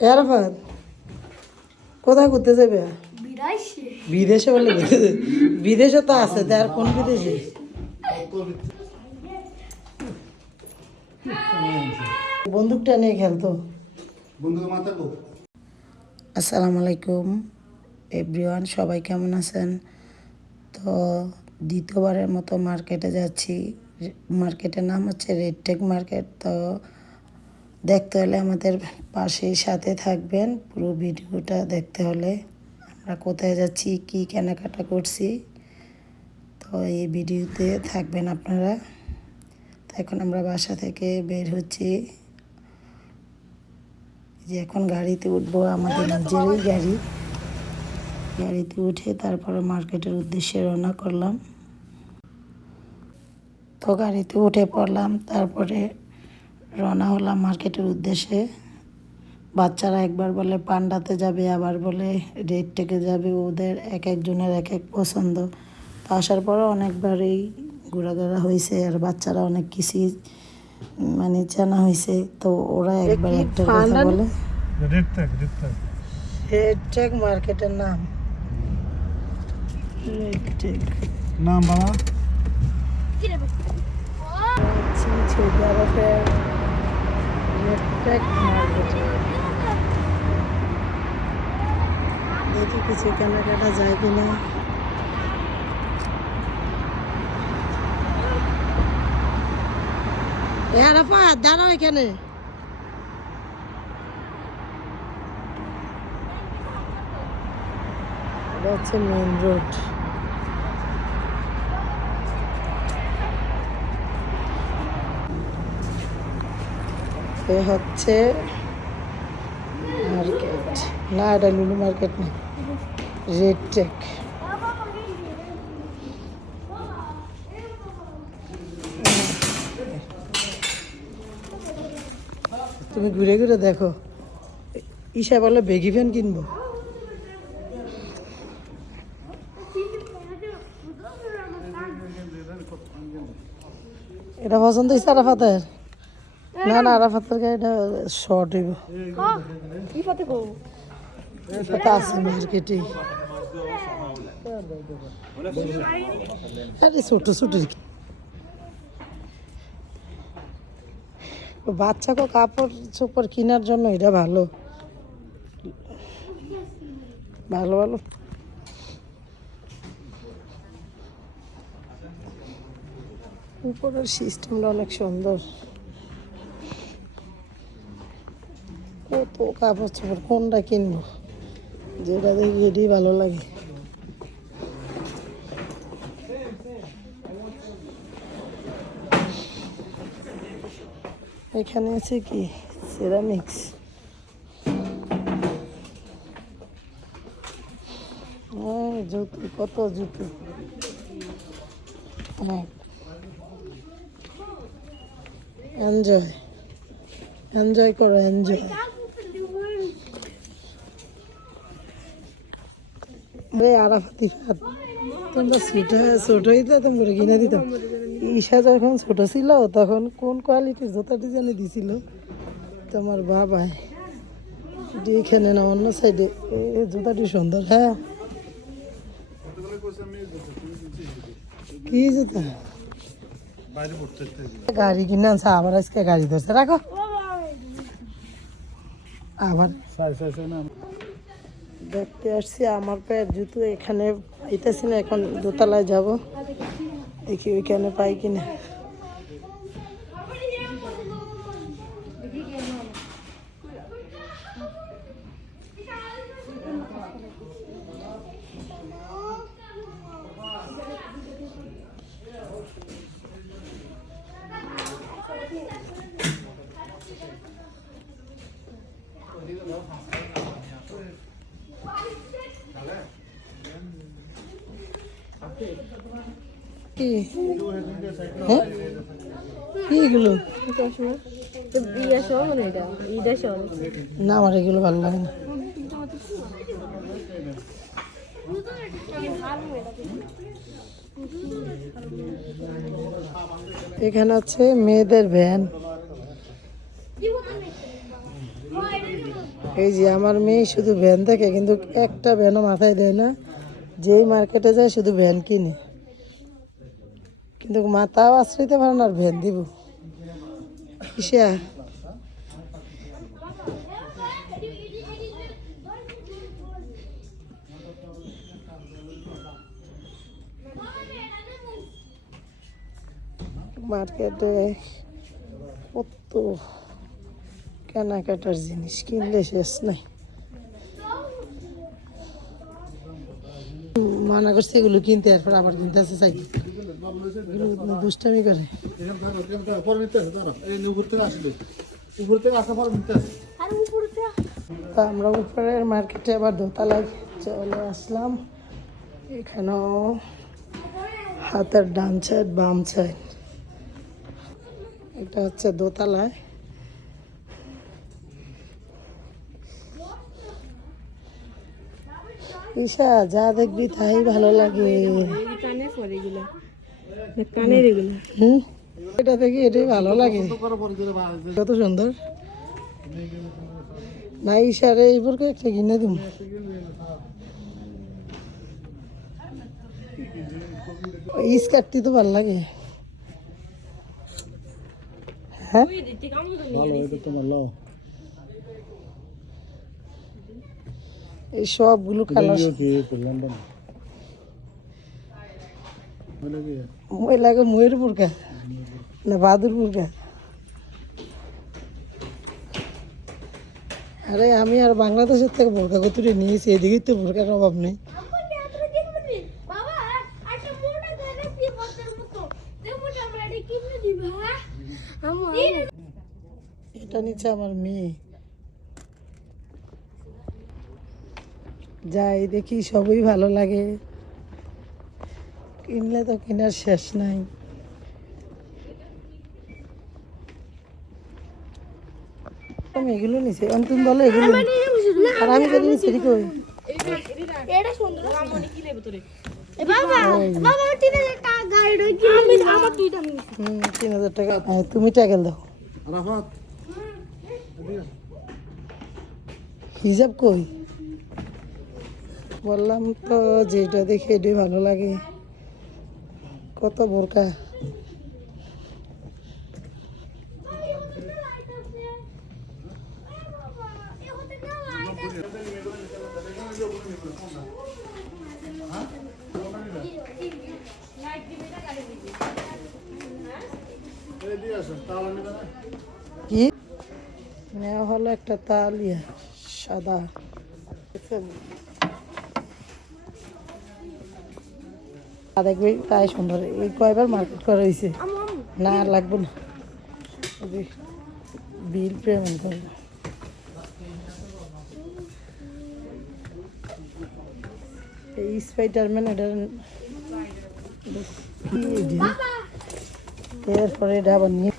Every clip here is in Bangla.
আরাফাত কোথায় ঘুরতে যাবে? বিদেশে বলে ঘুরতে যাবে? বিদেশে তো আছে, তার কোন বিদেশে? বন্দুকটা নিয়ে খেলতো। আসসালামু আলাইকুম এভরিওয়ান, সবাই কেমন আছেন? তো দ্বিতীয়বারের মতো মার্কেটে যাচ্ছি। মার্কেটের নাম হচ্ছে রেডটেক মার্কেট। তো দেখতে হলে আমাদের পাশেই সাথে থাকবেন, পুরো ভিডিওটা দেখতে হলে। আমরা কোথায় যাচ্ছি, কি কেনাকাটা করছি, তো এই ভিডিওতে থাকবেন আপনারা। তো এখন আমরা বাসা থেকে বের হচ্ছি, যে এখন গাড়িতে উঠবো, আমাদের নিজেরই গাড়ি। গাড়িতে উঠে তারপরে মার্কেটের উদ্দেশ্যে রওনা করলাম। তো গাড়িতে উঠে পড়লাম, তারপরে রওনা হলাম মার্কেটের উদ্দেশ্যে। বাচ্চারা একবার বলে পান্ডাতে যাবে, আবার বলে রেডটেকে যাবে, ওদের এক একজনের এক এক পছন্দ। তো আসার পরে অনেকবারই ঘোরাঘোরা হয়েছে, আর বাচ্চারা অনেক কিছুই মানে জানা হয়েছে। তো ওরা একবার একটা কথা বলে, রেডটেক মার্কেটের নাম রেডটেক নাম বাবা রেডটেক মার্কেট। দেখি কিছু কেনাকাটা যায় কিনা। আরাফাত দাঁড়াও এখানে। এটা হচ্ছে মেইন রোড। এ হচ্ছে মার্কেট, না এটা লুলু মার্কেট না, রেডটেক। তুমি ঘুরে ঘুরে দেখো। ঈশা বলে বেগি ফ্যান কিনবো। এটা পছন্দ হয়েছে আরাফাতের? না না, আরাফাতের গাড়িটা শর্ট হইব। এটা আছে মার্কেটে। আরে ছোট ছোট বাচ্চাকে কাপড় চোপড় কেনার জন্য এটা ভালো ভালো ভালো। উপরের সিস্টেমটা অনেক সুন্দর। কত কাপড় চোপড়, কোনটা কিনবো, যেটা দেখি এটাই ভালো লাগে। এখানে আছে কি সিরামিক্স, জুতো, কত জুতো। এনজয় এনজয় করো, এনজয়। আরে আরাফাতি ফাত, তোমরা ছোটই তো তোমরা কিনে দিতাম। ঈশা যখন ছোট ছিল তখন কোন কোয়ালিটির জুতাটি জানি দিছিল তোমার বাবাই। এখানে না অন্য সাইডে, এই জুতাটি সুন্দর। হ্যাঁ, কি জুতা? গাড়ি কিনে আনছে, আবার আজকে গাড়ি ধরছে। রাখো আবার দেখতে আসছি। আমার পায়ের জুতো এখানে পাইতেছি না, এখন দোতলায় যাব, দেখি ওইখানে পাই কিনা। কি হ্যাঁ, কি এগুলো? না, আমার এগুলো ভালো লাগে না। এখানে হচ্ছে মেয়েদের ভ্যান। এই যে আমার মেয়ে শুধু ভ্যান দেখে, কিন্তু একটা ভ্যানও মাথায় দেয় না। যেই মার্কেটে যায় শুধু ভ্যান কিনে, কিন্তু মাথাও আশ্রইতে পারে না আর ভ্যান দিব কিসা। মার্কেটে কত কেনাকাটার জিনিস, কিনলে শেষ নাই। মানা করছে এগুলো কিনতে, এরপর আবার কিনতে আসে চাই, এগুলো দুষ্টামি করে। তা আমরা উপরের মার্কেটে আবার দোতলায় চলে আসলাম। এখানেও হাতের ডান সাইড বাম সাইড, এটা হচ্ছে দোতলায়। ঈশা যা দেখবি তাই ভালো লাগে। এটা দেখি এটাই ভালো লাগে, কত সুন্দর না। ঈশার এই বোরকা একটা কিনে দিব। স্কার্টটি তো ভালো লাগে। হ্যাঁ এই সবগুলো কালার লাগে। ময়ের বোরকা না বাদুর বোরকা? আরে আমি আর বাংলাদেশের থেকে বোরকা কতুরে নিয়েছি, এদিকেই তো বোরকার অভাব নেই। এটা নিচ্ছে আমার মেয়ে। যাই দেখি সবই ভালো লাগে, কিনলে তো কেনার শেষ নাই। আমি এগুলো নিছি, তুমি বলো এগুলো, আর আমি যদি নিচ্ছি কই 3000 টাকা। তুমি টাকা দাও। হিজাব কই? বললাম তো যেটা দেখে এটাই ভালো লাগে। কত বোরকা, কি নেওয়া হলো একটা তালিয়া সাদা। দেখবি তাই সুন্দর। এই কয়বার মার্কেট করা হয়েছে, না আর লাগবে না। বিল পেমেন্ট করবো। এই স্পাইডারম্যান, এটার এরপরে এটা আবার নিয়ে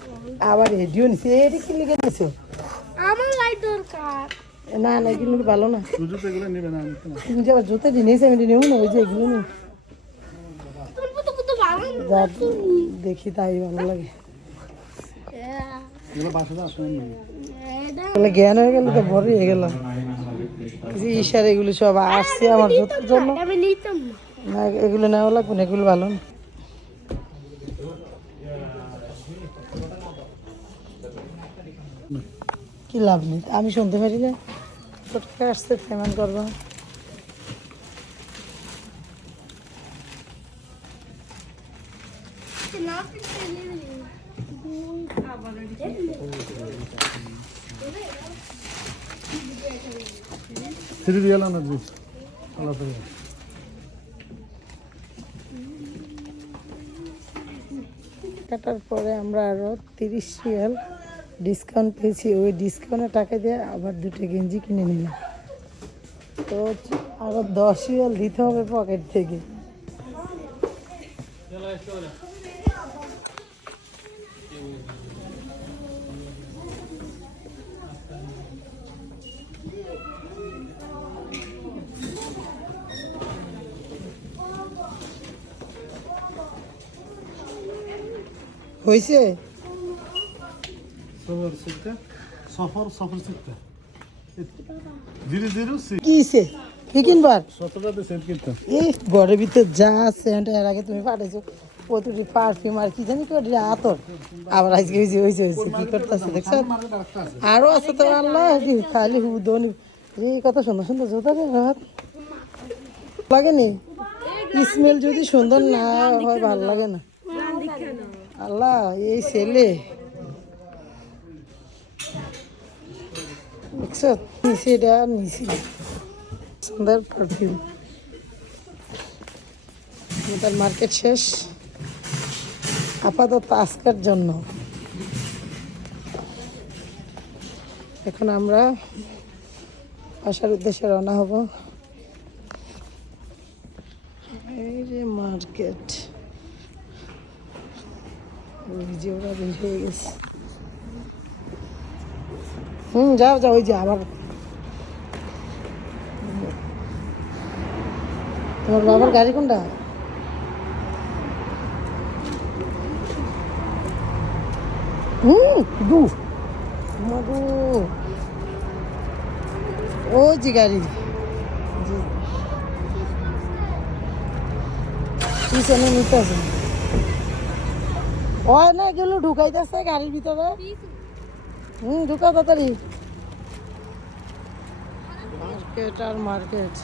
আবার এডিও নিছে। এটি কি লিখে নিছো? আমার লাইট দরকার। না না এগুলো ভালো না, তুমি যে আবার জুতো নিয়েছে আমি নেব না। ওই যে এগুলো নেই, দেখি তাই ভালো লাগে। জ্ঞান হয়ে গেল তো বড় হয়ে গেল। ঈশার এগুলো সব আসছে আমার জুতোর জন্য, না এগুলো নেওয়া লাগবে না, এগুলো ভালো না। কি লাভ নেই, আমি শুনতে পারি না। আসছে পেমেন্ট করবো। কাটার পরে আমরা আরো 30 রিয়াল ডিসকাউন্ট পেয়েছি। ওই ডিসকাউন্টের টাকা দিয়ে আবার 2টা গেঞ্জি কিনে নিলাম। তো আরো 10 রিয়াল দিতে হবে পকেট থেকে। হয়েছে 006 কিসে কি কিনবার 17টাতে সেট কিনতাম। এই ঘরের ভিতর যা সেন্ট এর আগে তুমি পাঠাইছো প্রতিটি পারফিউম আর কি জানি করে আতর আবার আজকে হয়েছে কি করতেছে দেখছো আরো আছে তো আল্লাহ খালি হুদনি এই কত সুন্দর সুন্দর জোতা রে রাত লাগেনি স্মেল যদি সুন্দর না হয় ভালো লাগে না আল্লাহ এই ছেলে দেখছো নিচে এটা নিচে সুন্দর পারফিউম তার মার্কেট শেষ আপাতত আজকের জন্য এখন আমরা বাসার উদ্দেশ্যে রওনা হব এই যে মার্কেট ওই যে ওরা বের হয়ে গেছে যাও যাও ওই যে আবার তোমার বাবার গাড়ি কোনটা দু মধু ও জি গাড়ি পিছনে নিতেছে ওই না এগুলো ঢুকাইতেছে গাড়ির ভিতরে ঢুকা তাড়াতাড়ি মার্কেট আর মার্কেট